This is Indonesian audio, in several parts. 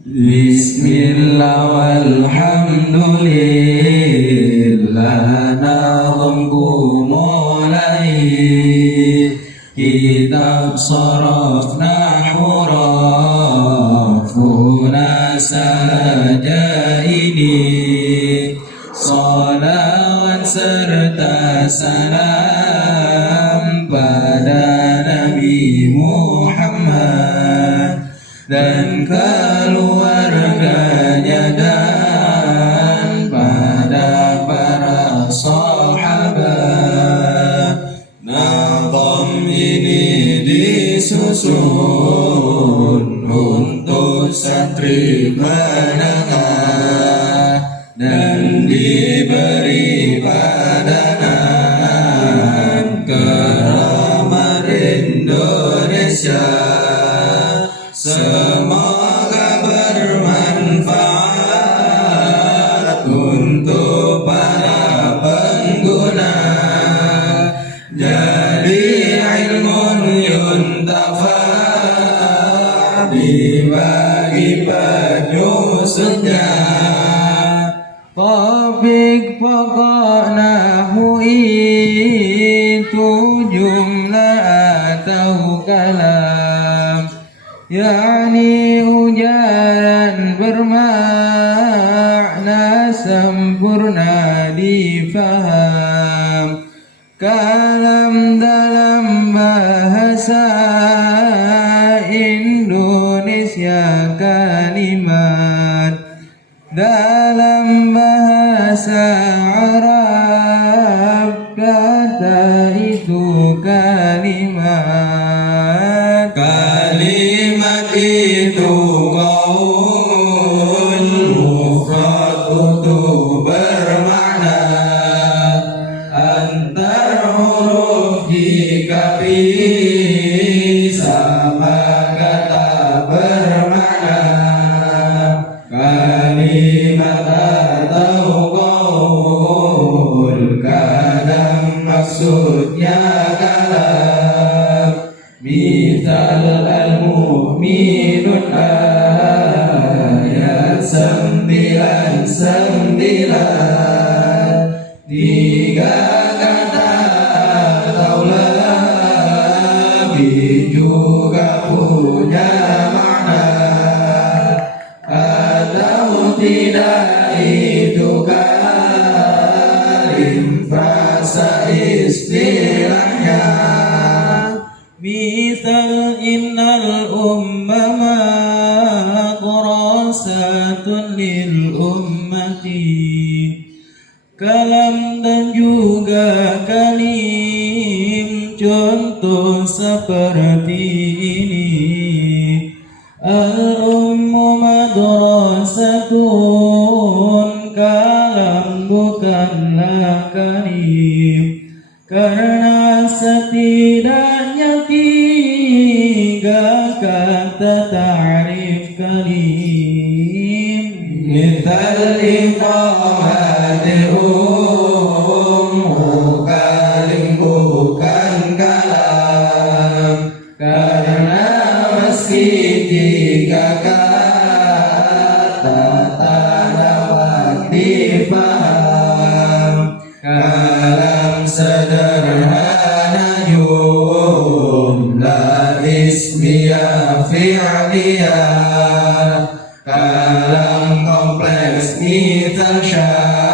Bismillah walhamdulillah, nazamku mulai kitab sharaf nahwu rafuna saja ini, salawat serta salam pada Nabi Muhammad dan keluarganya dan pada para sahabat. Nazam ini disusun untuk santri menengah dan diberi padanan Keramat Indonesia. Semoga bermanfaat untuk para pengguna, jadi ilmu yuntafa dibagi penyusunnya. Topik pokok nahwu itu jumlah atau kalam, yakni ujaran bermakna sempurna difaham. Kalam dalam bahasa Indonesia kalimat, dalam bahasa Arab kata itu kalimat. Kalimat itu qaul mufrad untuk bermakna antar huruf jika sama kata bermakna. Kalimat atau qaul kadang maksudnya kalam. Misal al-mu'minun ayat 99, tiga kata atau lebih juga punya makna, atau tidak itu kalim frasa istilahnya. Misal innal ummama qarasatun lil ummati, kalam dan juga kalim contoh seperti ini. Al-ummu madrasatun, kalam bukanlah kalim, karena setidaknya tiga kata ta'rif kalim. Mithal iqamatil kalim bukan kalam, karena meski tiga kata tak dapat difaham. Kalam sederhana jumlah ismiyah fi'liyah, kalam kompleks mithal syartiyah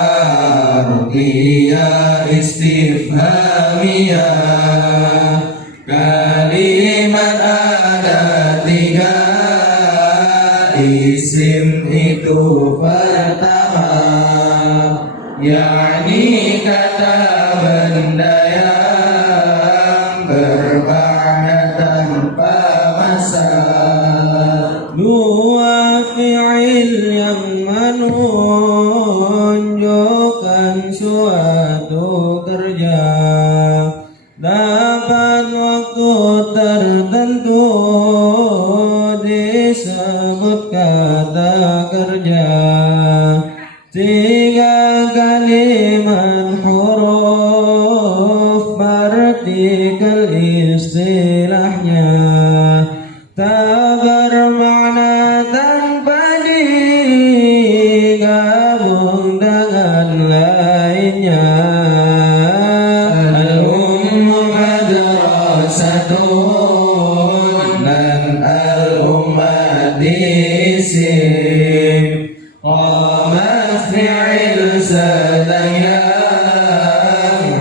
istifhamiyah. Kalimat ada tiga, isim itu pertama, yakni kata benda yang bermakna tanpa masa. Dua fi'il yang menunjukkan suatu kerja, dapat waktu tertentu disebut kata kerja. Tiga kalimat huruf partikel istilahnya, tak bermakna tanpa isim qamat fi'il sedayang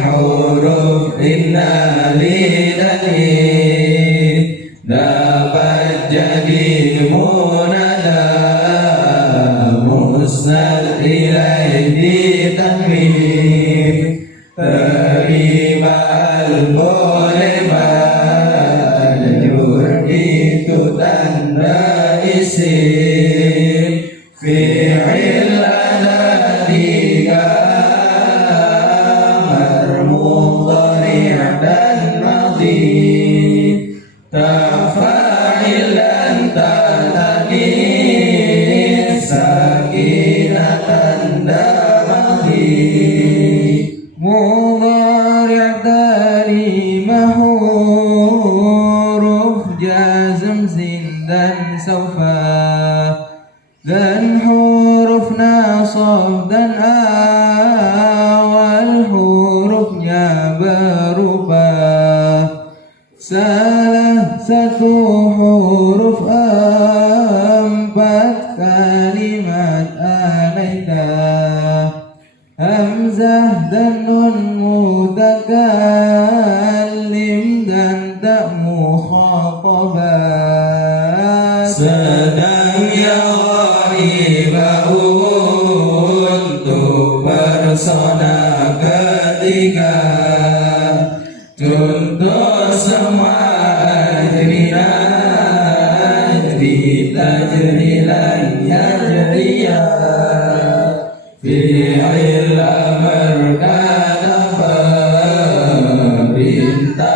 huruf inna lidani dapat jadi munada musnad ilaih ditanwin terima boleh majrur itu tanda isim fi'il ada tiga mudhari' dan madhi tafa'il dan ta'tanis sakinah tanda madhi mudhari' dari huruf jazm zin dan saufa dan huruf nasab dan awal hurufnya berubah salah satu huruf empat kalimat alaika hamzah dan nun mutakallim dan tak mukhatabah sedang ya ghaibah untuk persona ketiga contoh semua ajrina tajrilan yajriyah fi'il amr kata perintah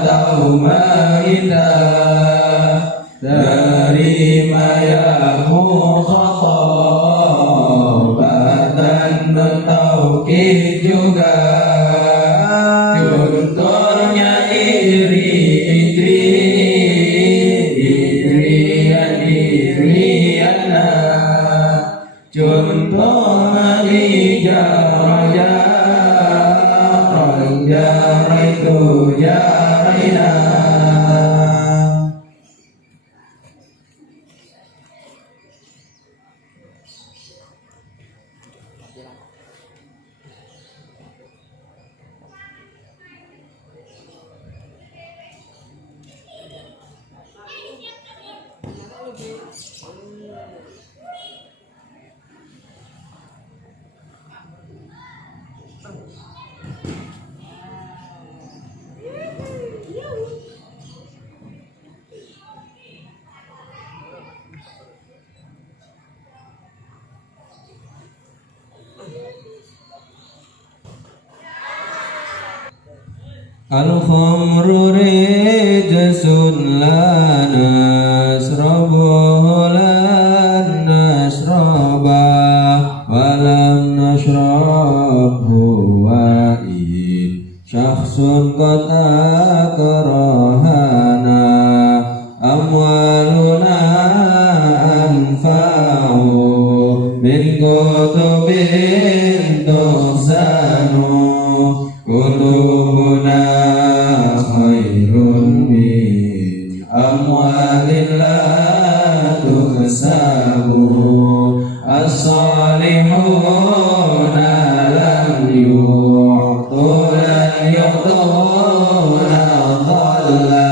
atau ma'idah dari maya mukhatabatan bertaukid juga contohnya idriana contoh jaraitu jaraina Al-khamru rijsun la nasrabuhu lan nasrabah walam nasrabhu wa in syakhsun qad akrahana amwaluna anfa'u min kutubin tuhsanu qulubuna khairun min amwalin la tuhsabu as-salihuna lam yu'tuna dhalla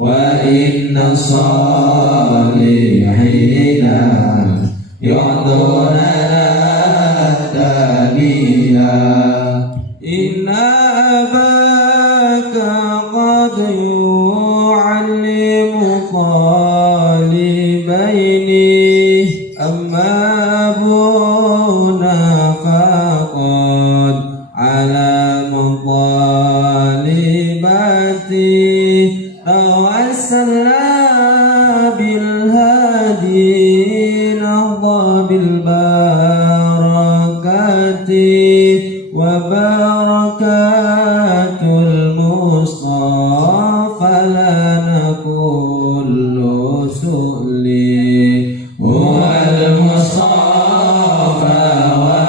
wa inna salihina yu'tuna tadiyah inna abaka qad yu'allimu talibaini amma abuna faqad ala mutalibati tawassalna bil hadi nahda bil barakati wa barakatul mustafa lana kullu su'li wal mustafa wa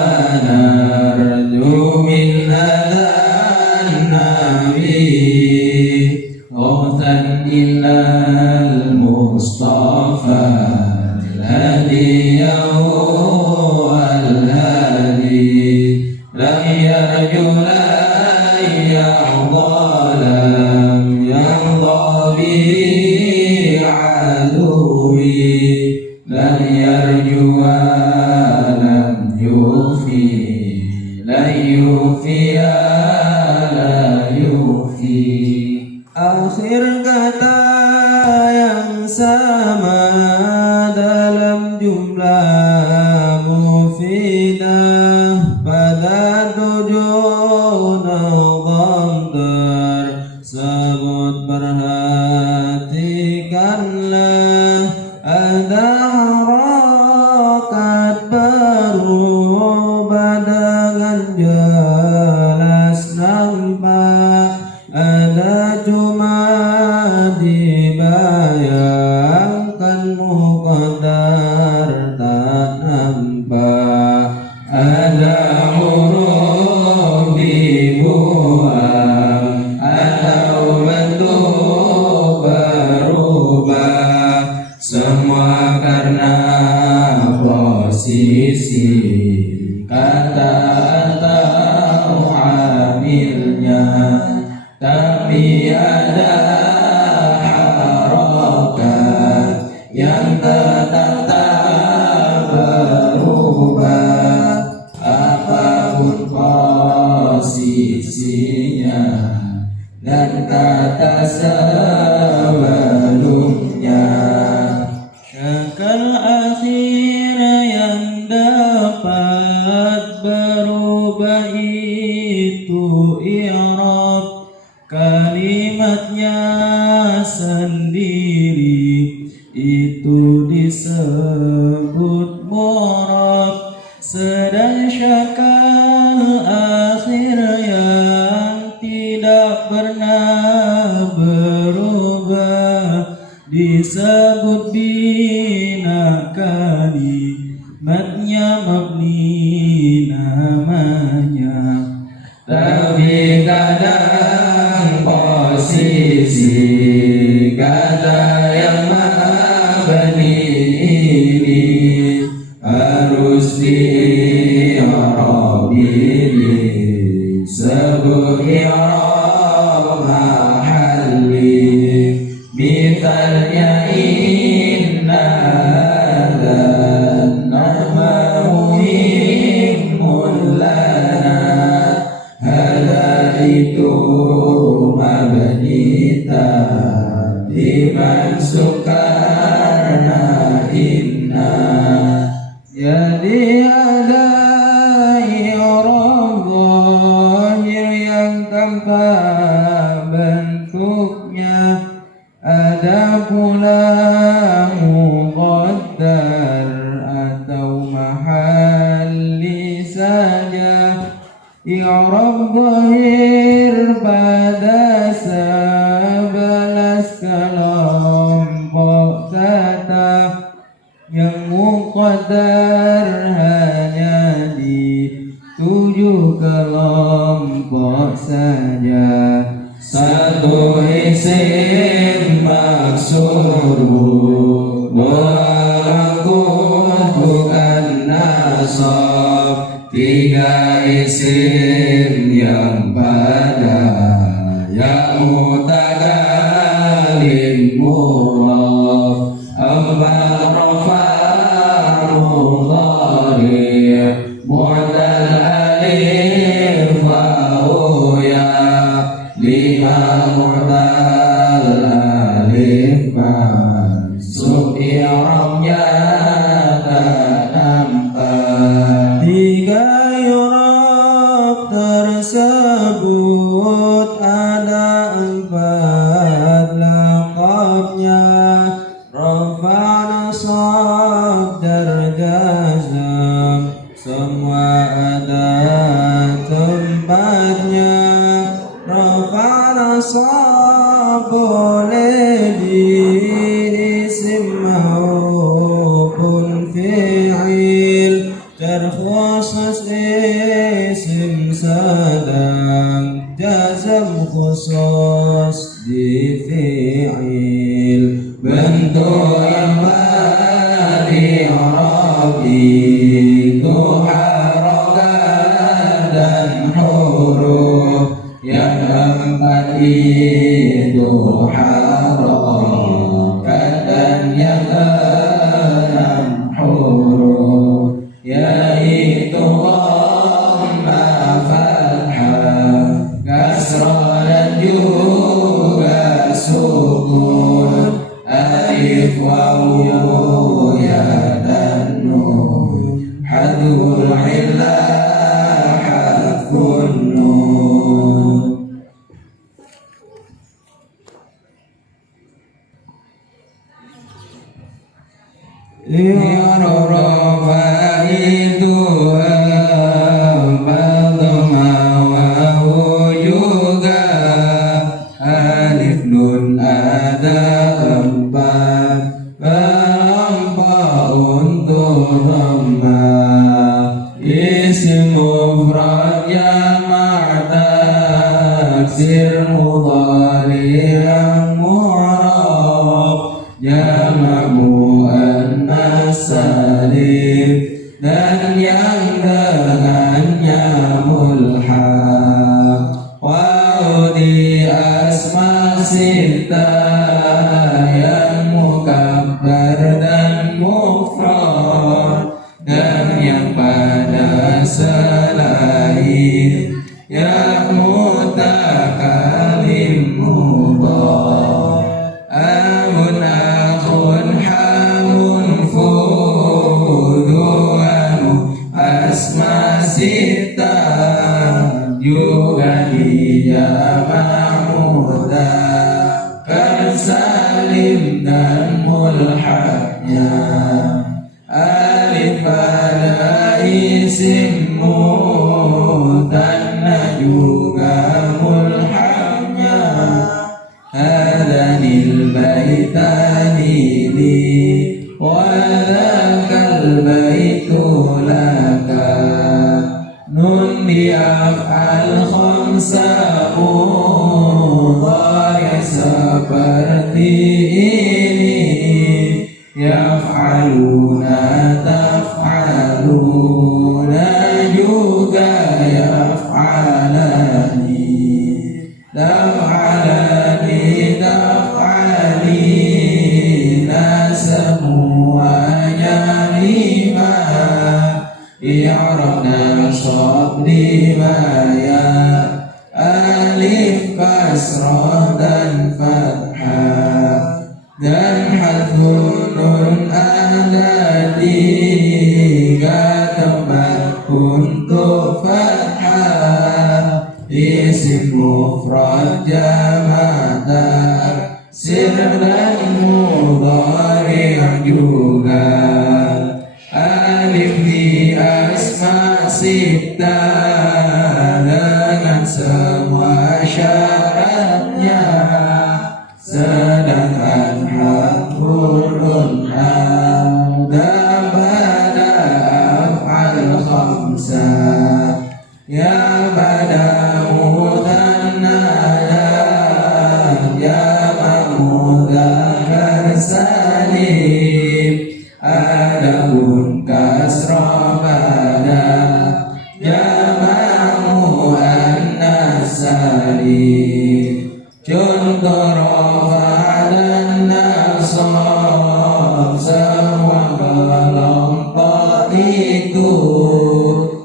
narju min hadan nabi innal Mustafa hadiyahu al-hadi lam yarju la ya'dalam ya'dabi aduwi lam yarju lam yufi la yufiya la yufi. Akhir kata yang sama dalam jumlah mufidah pada tujuh nazam tersebut perhatikanlah ada harakat berubah dengan jelas nampak ada cuma dibayangkan muqaddar tak nampak ada huruf dibuang atau bentuk berubah semua karena posisi kata atau amilnya tapi ada harokat yang tetap tak berubah apapun posisinya dan kata sebelumnya. Syakal akhir yang dapat berubah itu i'rab kalimatnya sendiri itu disebut mu'rab sedang syakal akhir yang tidak pernah berubah disebut bina kalimatnya mabni namanya tapi kadang posisi kata yang mabni ini harus di-i'rabi disebut i'rab mahalli misalnya inna dan nahma muhimmun lana hada itu mabnita dimansukkan inna jadi ada i'rab zahir yang tanpa bentuknya ada pula muqaddar atau mahalli saja i'rab zahir pada 11 kelompok kata yang muqaddar hanya di 7 kelompok saja. Satu isim maksur mengangkut bukan nasab 3 isim yang pada yang mutakalim muraf 4 rafa' mudhari' mu'tal alif wa ya 5 mu'tal alif mansub i'rabnya tak nampak 3 i'rab tersebut ada 4 laqabnya bentuk yang bali Rabbi itu harokat dan huruf yang empat itu harokat dan yang enam huruf yaitu dhamma, fathah, kasrah dan juga sukun, alif, wawu, ya dan nun, hadul illah, hadfun nun. Li'arafa itu Badma wawu juga alif nun ada empat untuk dhamma isim mufrad jama' taksir mudhari yang mu'rab jama' muannas salim dan yang dengannya mulhaq wa di asma sita yang mukabbar dan mufrad dan yang pada selain yang mutakalim mudhaf amun akhun hamun fuduanu asma sita juga dijama' mudzakkar salim dan mulhaqnya alif pada isim mutanna juga mulhaqnya hadanil baitani li wa dzakal baitu laka nun di af'al khamsa mudhari seperti ini yaf'aluna taf'aluna juga yaf'alani taf'alani taf'alina semuanya lima i'rab nasab lima ya alif kasrah dan fathah dan hadfun nun ada tiga tempat untuk fathah isim mufrad jama' taksir dan mudhari juga alif di asma sita dengan semua syaratnya sedangkan hadfun ada pada af'al khamsah ya pada muthanna ya mudzakkar salim adapun kasrah pada jama' muannas salim contoh rafa dan nasab semua kelompok itu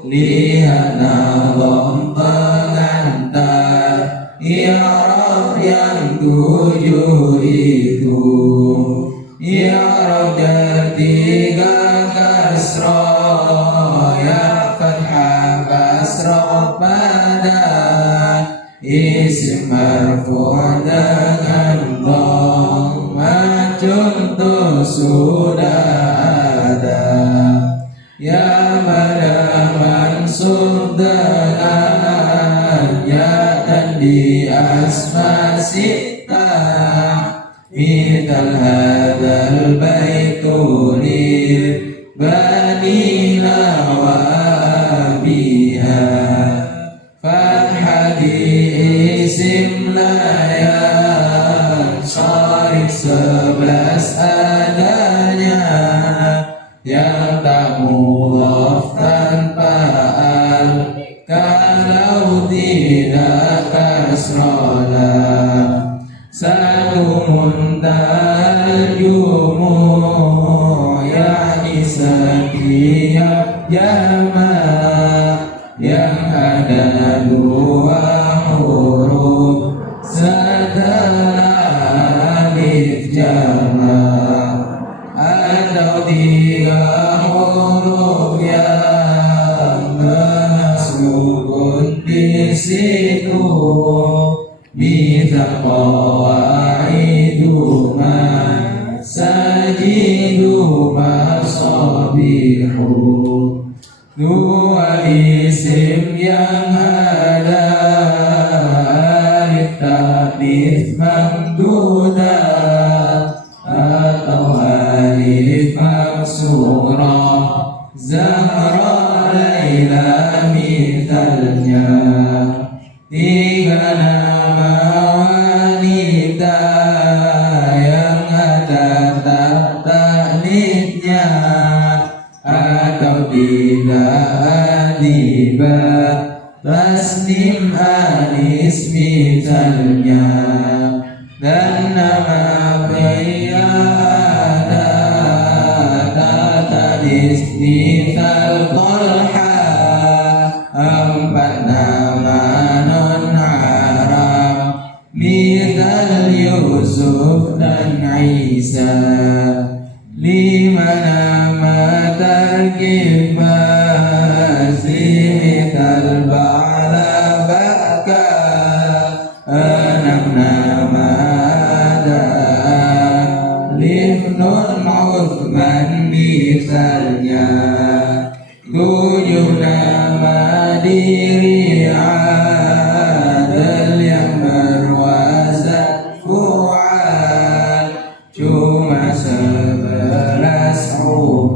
lihat nazam pengantar i'rab yang tujuh itu i'rab tiga kasrah ya fathah kasrah pada isim marfu' dengan dhamma contoh sudah ada ya pada mansub dengan ya dan di asma sita mithal hadzal baitu lil banina wa biha fathah di isim la ya sari 11 adanya, yang tak mudhaf tanpa al, kalau tidak kasrolah. Satu muntahal jumuh, yakni setiap jama' yang ada 2 huruf setelah alif jama', atau 3 huruf yang bersukun di situ, bisa qawaidu sajidu masabihu. 2 isim yang ada alif ta'nits mamdudah atau alif maksurah, Zahra, Laila misalnya. 3 nama wanita yang ada ta'nitsnya atau tidak adibah, tasnim anis misalnya. Dan nama pria ada ta'nits misal Talha. 4 nama non Arab misal Yusuf dan Isa. 5 nama tarkib misal Ba'la Ba'ka. 6 nama ada alif nun Uthman misalnya. 7 nama diri adil yang berwazan fu'al, cuma 11 huruf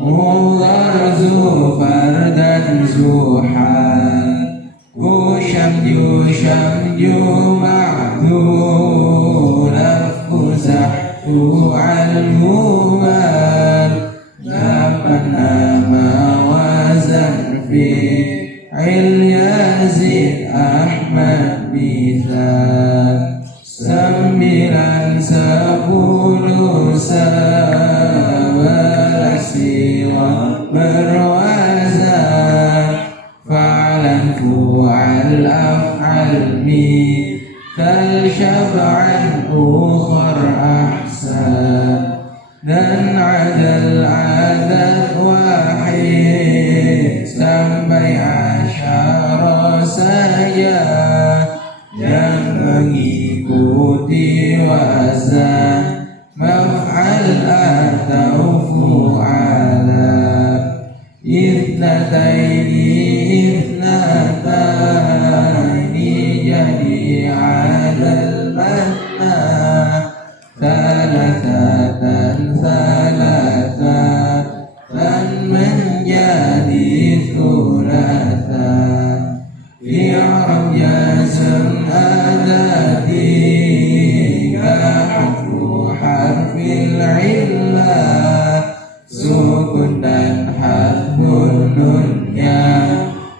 mudhar, zufar dan zuhal. Syamju ma'dul, afku zahfu al-mumal. 8 nama wazan fi'il Yazid Ahmad misal. 9 10 11 siwa berwazan, fa'lan fu'al af'al misal syab'an ukhar ahsan. Dan adal adad wahid sampai 10 saja yang mengikuti wazan maf'al atau fu'ala. Ithnataini jadi adal manna, salasatan menjadi sulatan. I'rab jazm ada 3 harfil illah, sukun dan hadfun nunnya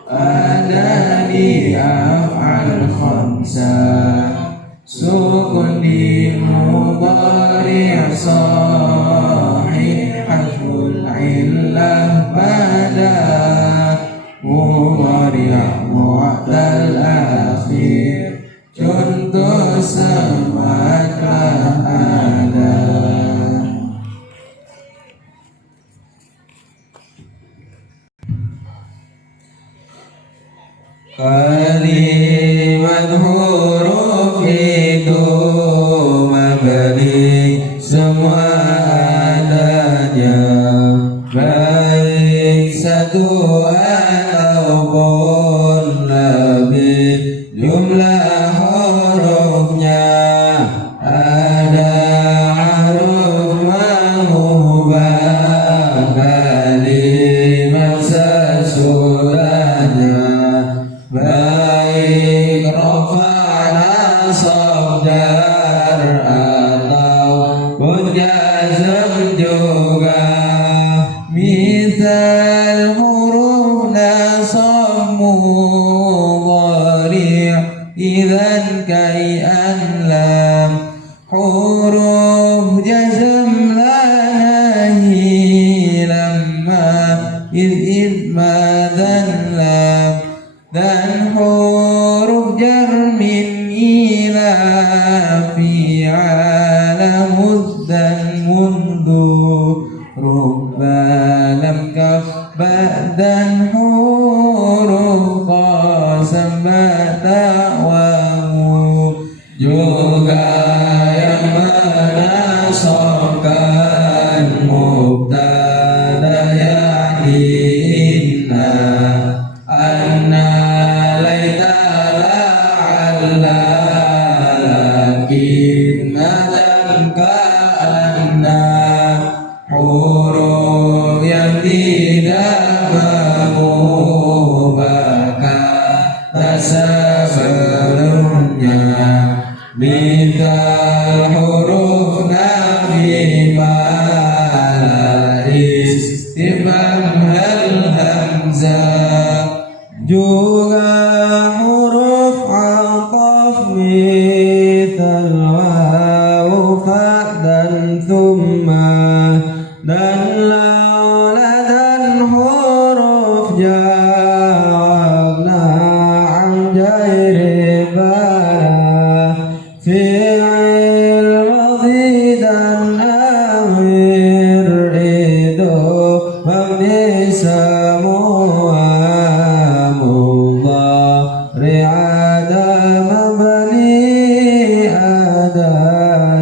ada di af'al khamsah. Sukun di mudhari' sahih, hadful illah pada mudhari' mu'tal akhir, contoh semacam ada. Kalimat huruf itu mabni semua adanya, baik satu ataupun lebih jumlah hurufnya. Ada huruf mengubah kalimat sesudahnya, baik rafa nasab jar huruf jazm la nahi lamma id madan lam dan huruf jar min ila fi alamud dan mundu rubba lam kaf dan huruf qasam bata wawu juga yang menasabkan mubtada ya inna anna laita la'alla lakinna dan ka'anna huruf yang tidak mengubahkan sebelumnya misal huruf nafi pada istifham hal hamzah juga huruf ataf misal wawu fa dan thumma dan laula dan huruf jawabna an jairi bara fi'il madhi dan amir itu mabni semua mudhari ada mabni ada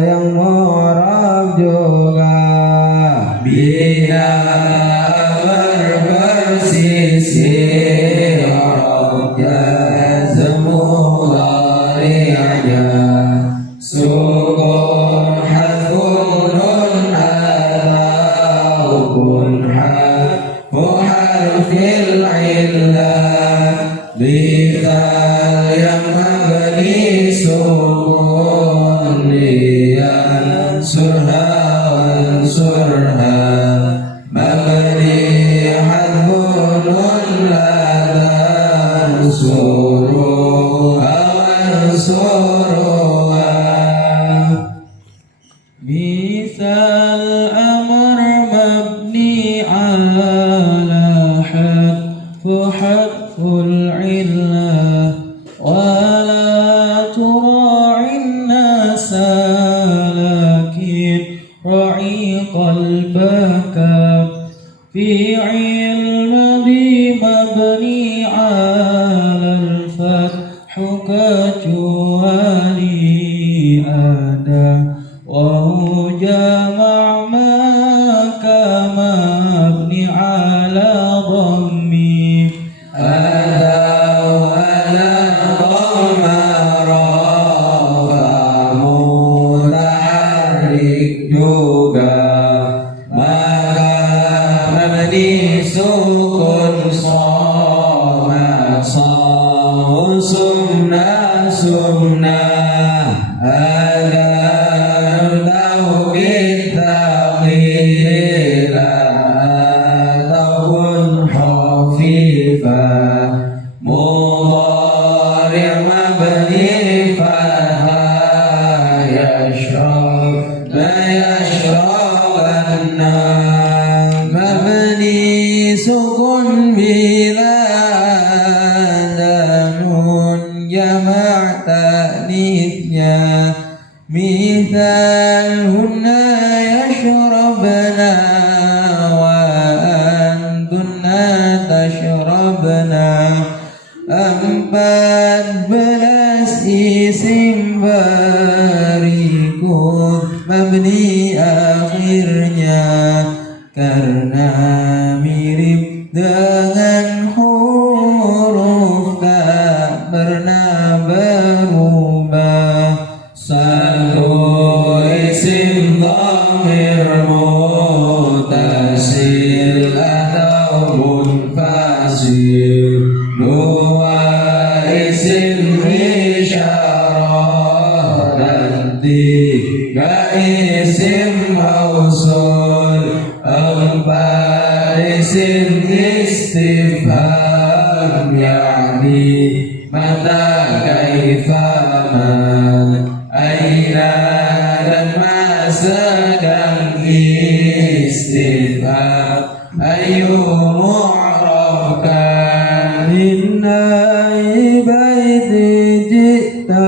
yang mu'rab juga bila amar bersisi huruf jazm mudhari aja sukun hadfun nun ataupun harfu harfil illah bisa yang mabni sukun lian surha wan surha mabni hadfun nun ladan suruha wan suruha misal amr mabni ala hadful illah wala tura'inna salakin ra'i qalbaka fi'il madhi mabni ala al-fathu kajuali ada wa jama' ma kama mabni ala dhammi ada ala dhamma rafa mutaharrik juga maka mabni sukun sama sumna sumna ada tauhid taqila ataupun khafifah mudhari' mabni fathah yashrab la yashrabanna mabni sukun bila danun jama' ta'nitsnya misal hunna yashrabna wa antunna tashrabna 14 isim berikut mabni akhirnya karena mirip dengan huruf tak pernah berubah satu isim dhamir mutasil atau munfasil dua isim isyarah dan tiga isim mausul empat isim istifham yakni mata kaifa man aina dan ma sedang istifham ayu mu'rabkan inna baiti jita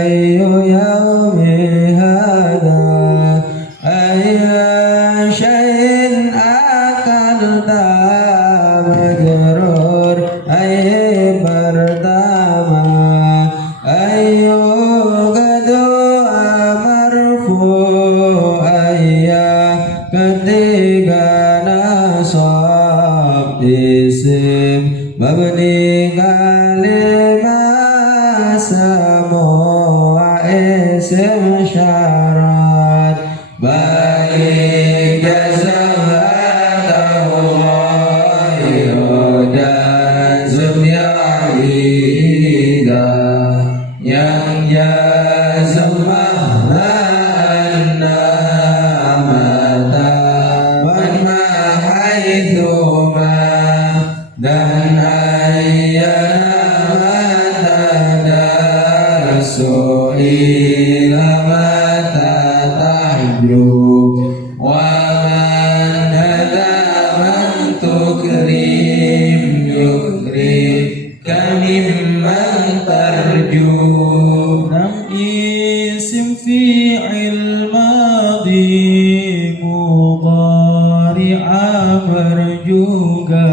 ayu yaumi hada ayya syai'in akalta magrur ayy pertama ayu gadu amarfu ayya ketiga nasab isim mabni kalimah semua isim syarat baik jazam atau ghairu jazm ya'ida yang jazm mahla anna mata man mahaithuma dan ayyana mata su'ila mata tahjub wa man hadaman tukrim yukrim kamimman tarju nam isim fi'il madhi mudhari'a marjuga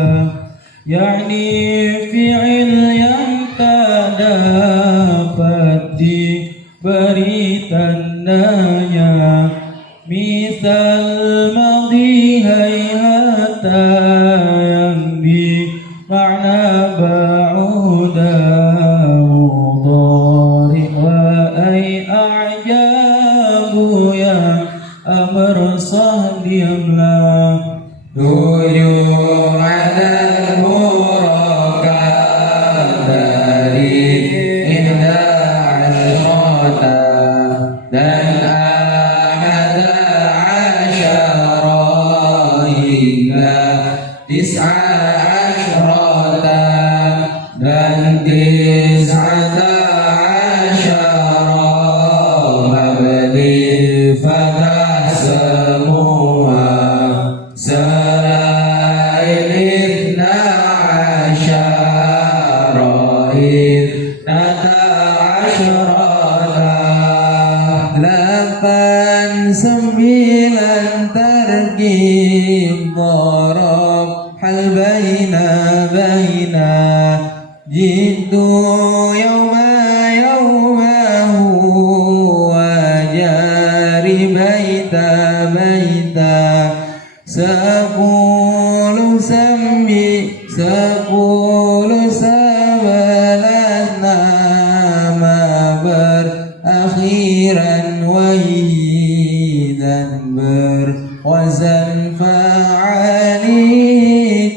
yakni fi'il yang tak dapat diberi tandanya misal madhi hayhata yang bermakna ba'uda mudhari wa ay a'jabu ya amr sah diamlah tujuh adad murakkab dari ihda asyrata dan ahada asyara hingga tis'a asyrata dan tis'ata asyara mabni fathah semua selain itna asyara itnata asyarata delapan sembilan tarkib dharab hal baina jitu yawmahu wa jari baita sepuluh sebelas nama berakhiran wahi dan berwazan fa'ali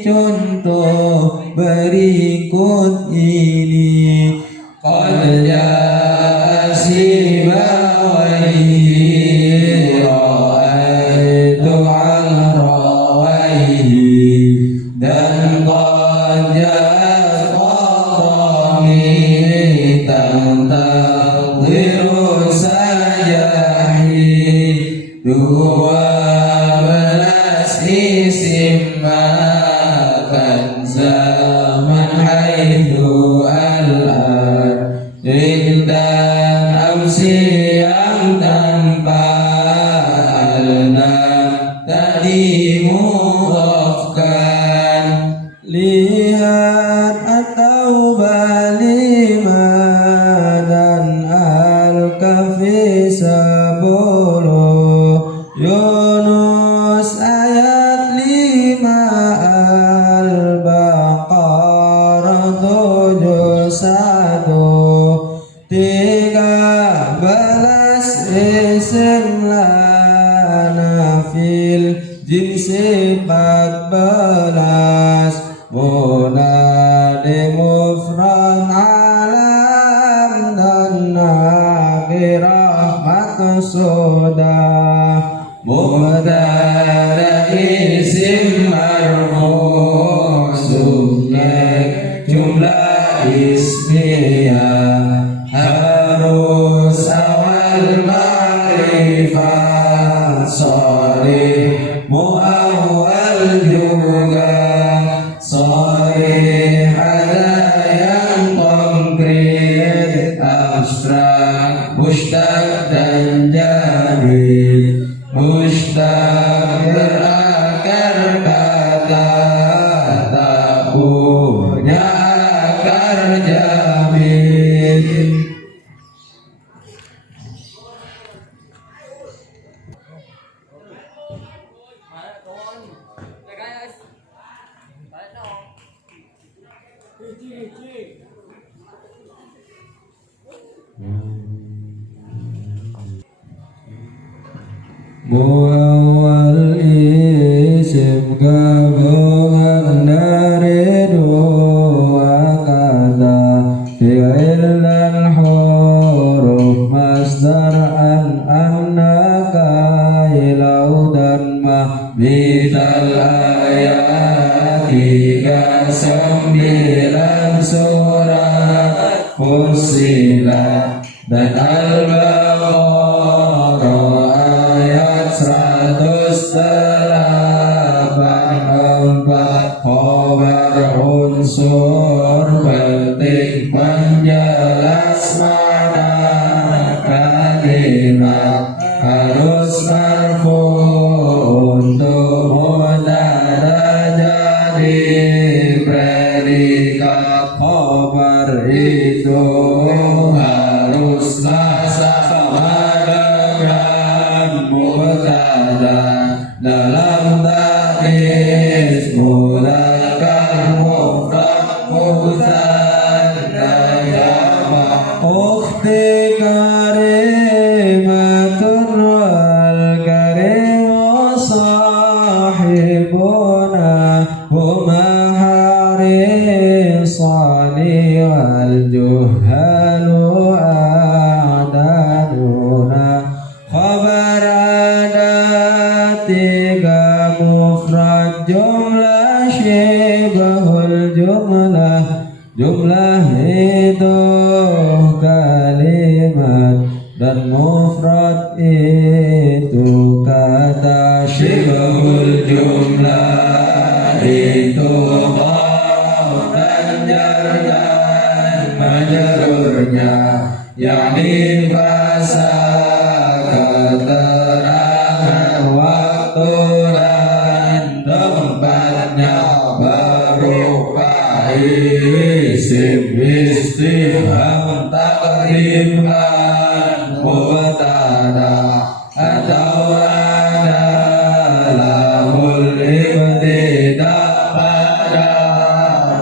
contoh berikut ini qad ja'a sibawaihi ra'aitu al-rawaihi dan qad ja'a qadami tantadhiru sajahi 12 isim makan zaman haitsu al-an dan amsi yang tanpa alna tadi mudhafkan lihat atau balima dan al-kafi 10 Yunus ayat 5 Al-Baqarah 71 13 isim lana fil jinsi 14 munadi mufrad alam dan nakirah maqsudah mubtada isim marfu' subjek jumlah ismiyah harus awal ma'na muawwal isim gabungan dari dua kata fi'il dan huruf masdar annaka ilau dan ma misal ayat 39 surat Fussilat dan Al-Baqarah ayat 184 khobar unsur penting menjelas makna kalimat harus marfu untuk mubtada jadi predikat khobar itu haruslah sama dengan mubtada dalam ta'nis mudzakkar mufrad mutsanna jamak ukhti karimatun wal karimu sahibuna huma harisani wal juhalu a'daduna khabar ada 3 mufrad jumlah syibhul jumlah itu kalimat dan mufrad itu kata syibhul jumlah itu dhaf dan jar dan majrurnya yakni fasa keterangan waktu dan tempatnya berupa isim istifham takrimkan mubtada atau ada lamul ibtida pada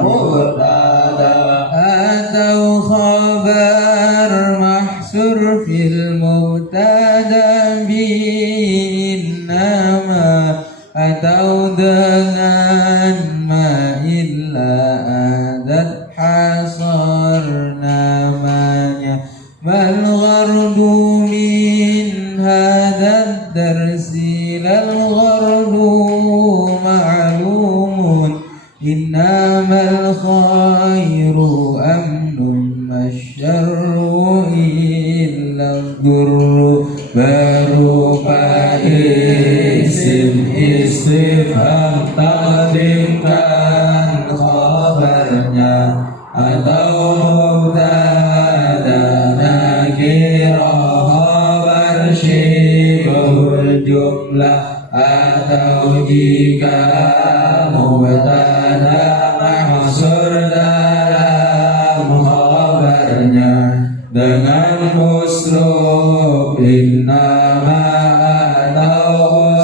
mubtada atau khabar mahsur fil mubtada bin nama atau dengan ma illa adat hasar namanya mal ghardu min hadad darsi lal ghardu ma'lumun innamal khairu amnun masyarru illa dhurru berupa isim istifham takdimkan khabarnya atau mubtada nakirah khabar syibhul jumlah atau jika mubtada mahsur dalam khabarnya dengan uslub innama atau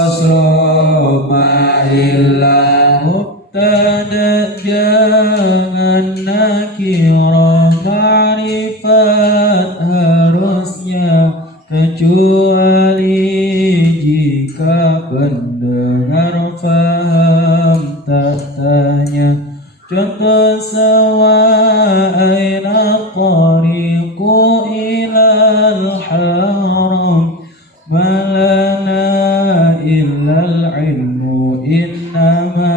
uslub ma'illah mubtada jangan nakirah ma'rifat harusnya kecuali jika pendengar faham tatanya contoh sawa'aina tariqu ilal haram malana illal ilmu innama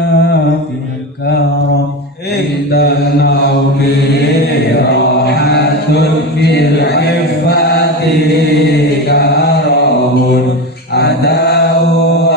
fil karam inda naumi rahatun fil iffati karamun adau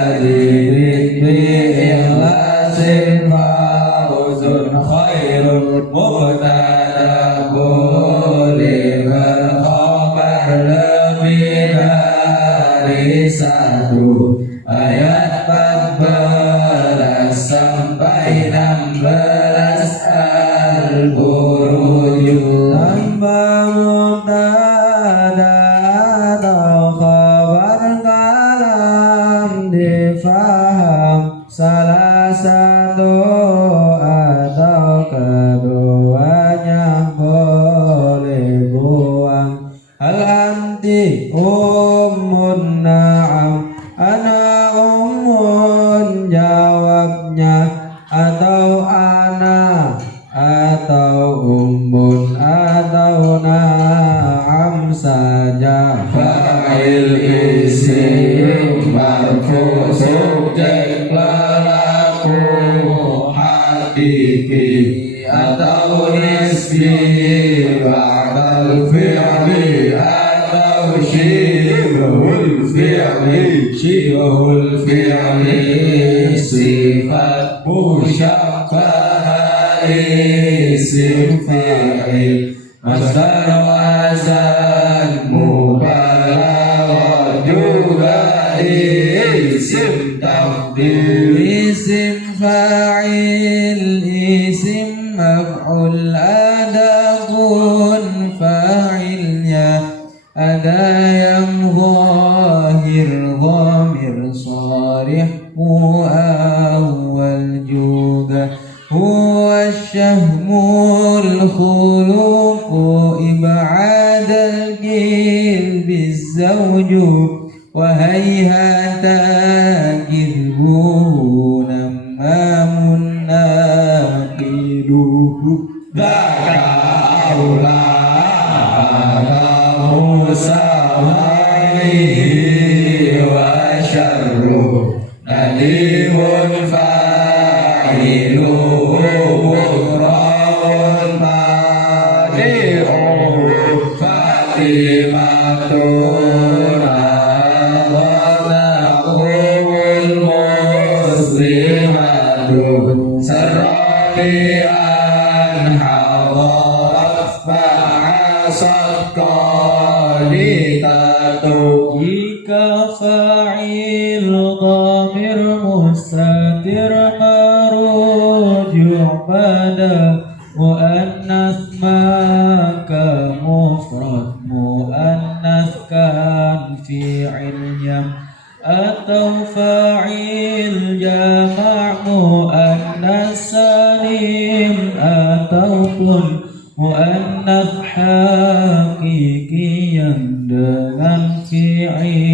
adidikri ihlasin fauzun khairun mubtada boleh berkhabar lebih dari 1 ayat 14 sampai 16 Al-Buruj tambah mubtada atau khabar kalam difaham salah satu atau keduanya boleh buang hal anti ummun na'am. Ana ummun jawabnya, atau ana, atau ummun, atau na'am saja. Fa'il isim marfu subjek pelaku hakiki atau nisbi ba'dal fi'li atau syibhul fi'li. Syibhul fi'li sifat musyabbah isim fa'il masdar wazan mubalaghah juga isim tafdhil. Isim fa'il, isim maf'ul, ada pun fa'ilnya, ada yang zahir dhamir sharih muawwal juga. Huwa syahmul khuluqu ib'adal qilbi zawju wa hayhata qilbuhu namamun naqiluhu. Daka aula musawaihi wa syarru nadimun fa'iluhu bukraun badi'uhu fatimatun adhanaqumul muslimatun sarrabi'an hadarat fa'asat qalitatu. Jika fa'il dhamir mustatir maruju' pada muannas maka mufrad muannas kan fi'ilnya, atau fa'il jama' muannas salim, ataupun muannas hakiki yang dengan fi'il